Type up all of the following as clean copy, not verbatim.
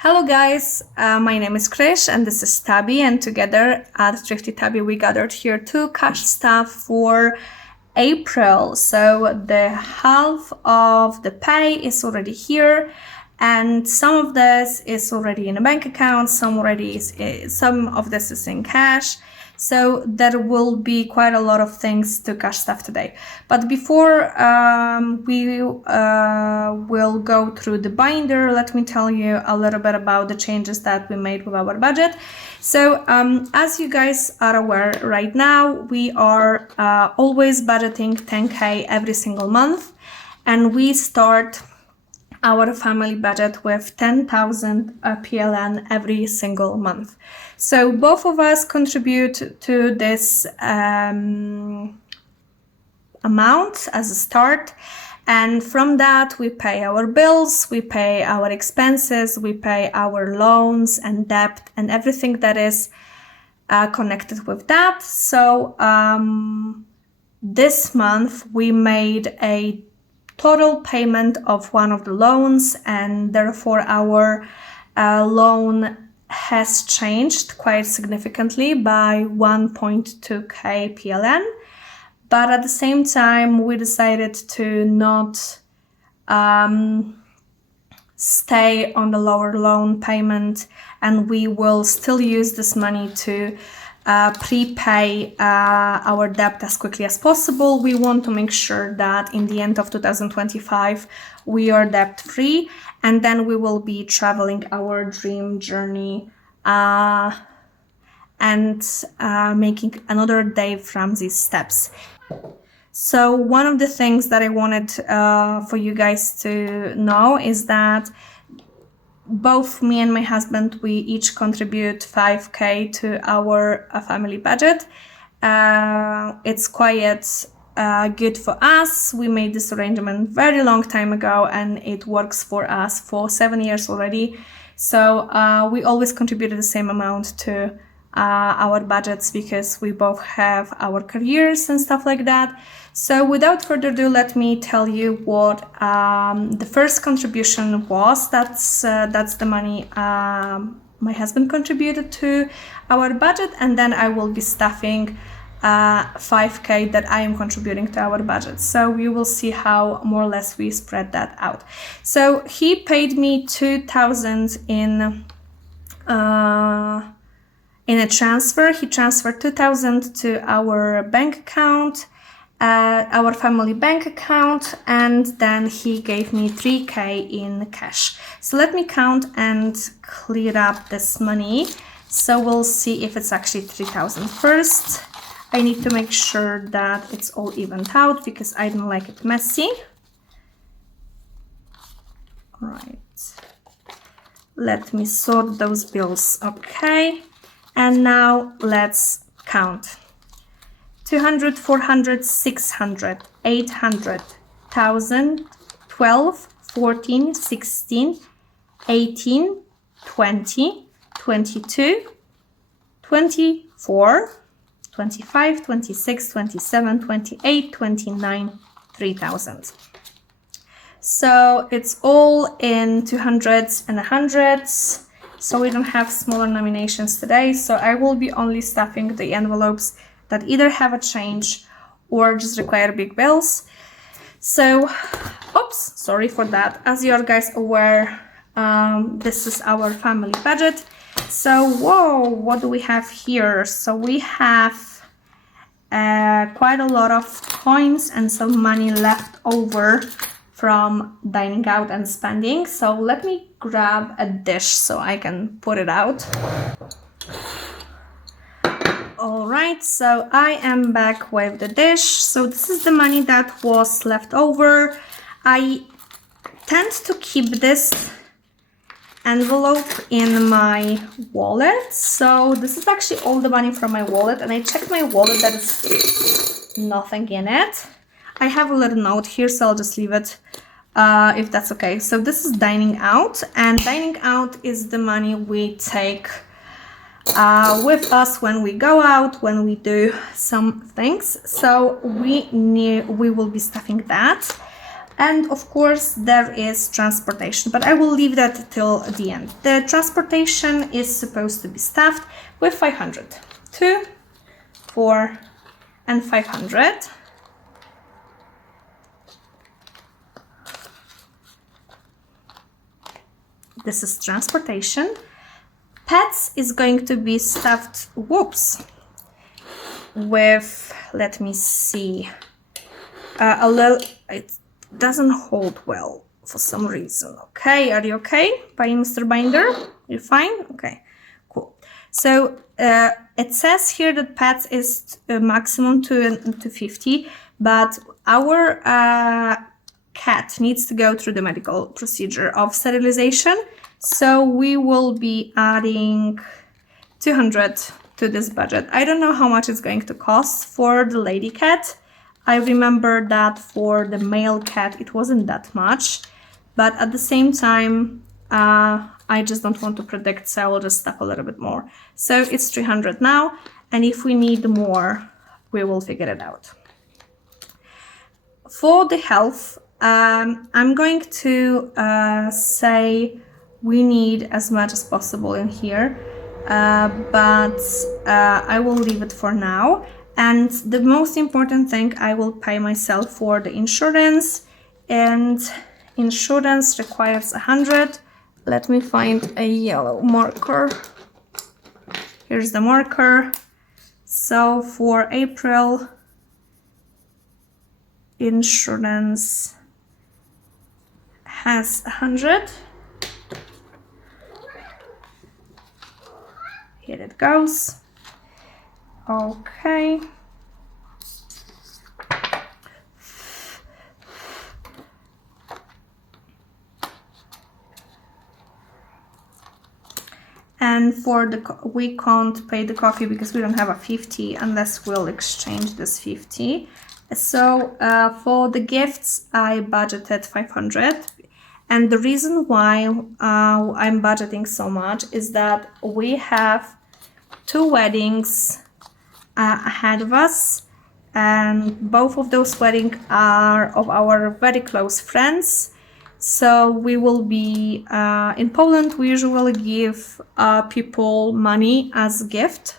Hello guys, my name is Krish and this is Tabby, and together at Thrifty Tabby we gathered here to cash stuff for April. So the half of the pay is already here and some of this is already in a bank account, some of this is in cash. So there will be quite a lot of things to cash stuff today. But before we will go through the binder, let me tell you a little bit about the changes that we made with our budget. So as you guys are aware right now, we are always budgeting 10K every single month, and we start our family budget with 10,000 PLN every single month. So both of us contribute to this amount as a start, and from that we pay our bills, we pay our expenses, we pay our loans and debt and everything that is connected with that. So this month we made a total payment of one of the loans, and therefore our loan has changed quite significantly by 1.2k PLN. But at the same time, we decided to not stay on the lower loan payment, and we will still use this money to prepay our debt as quickly as possible. We want to make sure that in the end of 2025 we are debt free, and then we will be traveling our dream journey and making another day from these steps. So one of the things that I wanted for you guys to know is that both me and my husband, we each contribute 5K to our family budget. It's quite good for us. We made this arrangement very long time ago and it works for us for 7 years already. So we always contributed the same amount to our budgets because we both have our careers and stuff like that. So without further ado, let me tell you what the first contribution was. That's the money my husband contributed to our budget, and then I will be stuffing 5K that I am contributing to our budget. So we will see how more or less we spread that out. So he paid me 2,000 in a transfer. He transferred 2,000 to our bank account, our family bank account, and then he gave me 3K in cash. So let me count and clear up this money. So we'll see if it's actually 3,000. First, I need to make sure that it's all evened out because I don't like it messy. All right. Let me sort those bills. Okay. And now let's count. 200, 400, 600, 800, 1,000, 12, 14, 16, 18, 20, 22, 24, 25, 26, 27, 28, 29, 3,000. So it's all in 200s and 100s. So we don't have smaller nominations today. So I will be only stuffing the envelopes that either have a change or just require big bills. So, oops, sorry for that. As you are guys aware, this is our family budget. So, whoa, what do we have here? So we have quite a lot of coins and some money left over from dining out and spending. So let me grab a dish so I can put it out. All right, so I am back with the dish. So this is the money that was left over. I tend to keep this envelope in my wallet. So this is actually all the money from my wallet, and I checked my wallet that is nothing in it. I have a little note here, so I'll just leave it if that's okay. So this is dining out, and dining out is the money we take with us when we go out, when we do some things. So we will be stuffing that. And of course there is transportation, but I will leave that till the end. The transportation is supposed to be staffed with 500. 2, 4, and 500. This is transportation. Pets is going to be stuffed, whoops, with, let me see, a little, it doesn't hold well for some reason. Okay, are you okay? By Mr. Binder? You fine? Okay, cool. So it says here that pets is maximum to 50, but our cat needs to go through the medical procedure of sterilization. So we will be adding 200 to this budget. I don't know how much it's going to cost for the lady cat. I remember that for the male cat it wasn't that much, but at the same time I just don't want to predict, so I will just stuff a little bit more. So it's 300 now, and if we need more we will figure it out. For the health, I'm going to say we need as much as possible in here, but I will leave it for now. And the most important thing, I will pay myself for the insurance, and insurance requires 100. Let me find a yellow marker. Here's the marker. So for April, insurance has 100. Here it goes. Okay. And for the, we can't pay the coffee because we don't have a 50 unless we'll exchange this 50. So for the gifts, I budgeted 500. And the reason why I'm budgeting so much is that we have 2 weddings ahead of us, and both of those weddings are of our very close friends. So we will be in Poland. We usually give people money as a gift.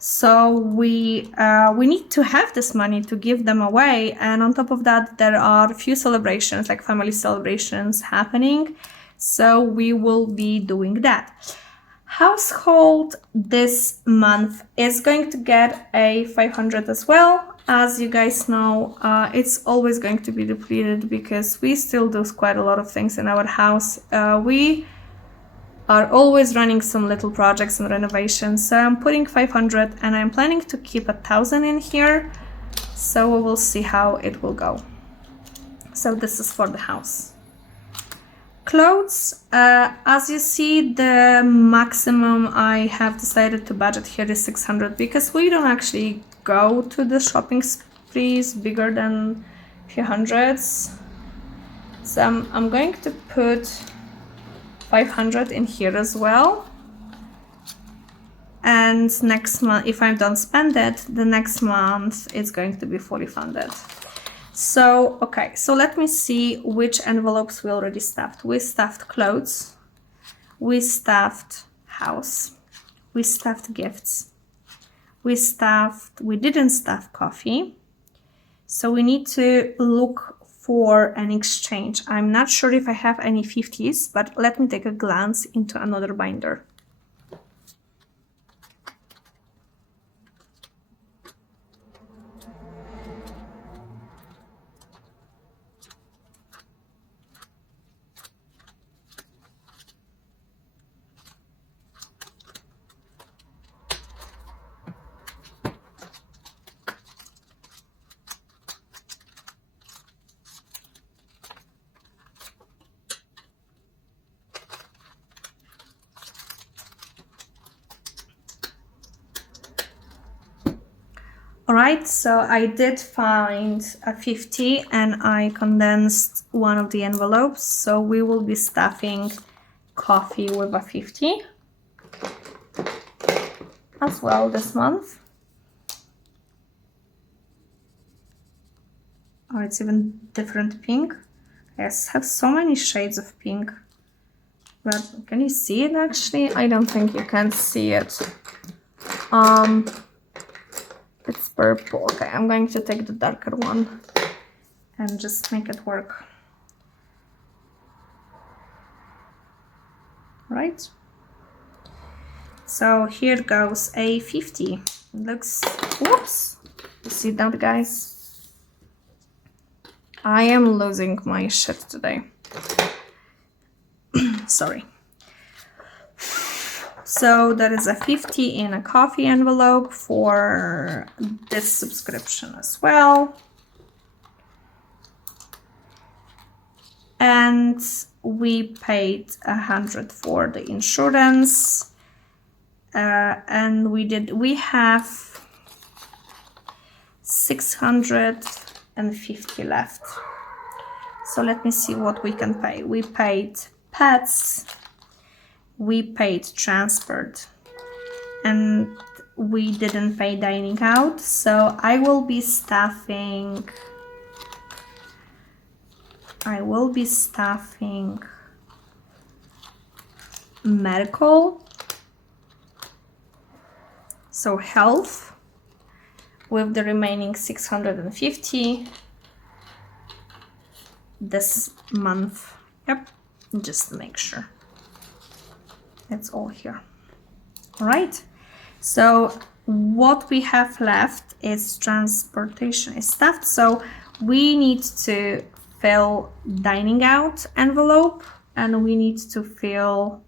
So we need to have this money to give them away, and on top of that there are a few celebrations, like family celebrations happening. So we will be doing that. Household this month is going to get a 500 as well. As you guys know, it's always going to be depleted because we still do quite a lot of things in our house. We are always running some little projects and renovations. So I'm putting 500 and I'm planning to keep 1,000 in here. So we will see how it will go. So this is for the house. Clothes, as you see, the maximum I have decided to budget here is 600 because we don't actually go to the shopping sprees bigger than a few hundreds. So I'm going to put 500 in here as well. And next month, if I don't spend it, the next month it's going to be fully funded. So, okay, so let me see which envelopes we already stuffed. We stuffed clothes, we stuffed house, we stuffed gifts, we didn't stuff coffee. So we need to look for an exchange. I'm not sure if I have any 50s, but let me take a glance into another binder. Alright, so I did find a 50 and I condensed one of the envelopes, so we will be stuffing coffee with a 50 as well this month. Or it's even different pink. Yes, have so many shades of pink. But can you see it actually? I don't think you can see it. It's purple. Okay, I'm going to take the darker one and just make it work. Right? So here goes a 50. Looks, whoops. You see that, guys? I am losing my shit today. Sorry. So that is a 50 in a coffee envelope for this subscription as well. And we paid 100 for the insurance. And we have 650 left. So let me see what we can pay. We paid pets, we paid transport, and we didn't pay dining out. So I will be staffing medical, so health, with the remaining 650 this month. Yep, just to make sure it's all here. All right, so what we have left is transportation is stuffed, so we need to fill dining out envelope, and we need to fill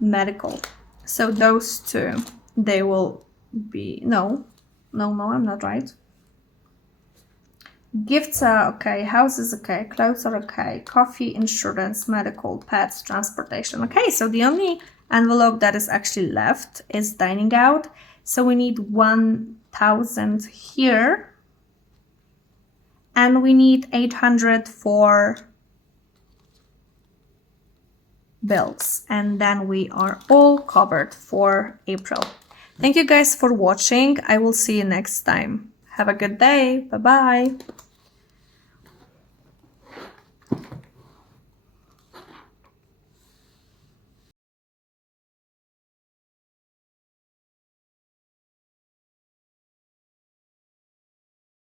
medical. So those two, they will be, no, I'm not right. Gifts are okay, house is okay, clothes are okay, coffee, insurance, medical, pets, transportation. Okay, so the only envelope that is actually left is dining out. So we need 1,000 here, and we need 800 for bills, and then we are all covered for April. Thank you guys for watching. I will see you next time. Have a good day. Bye bye.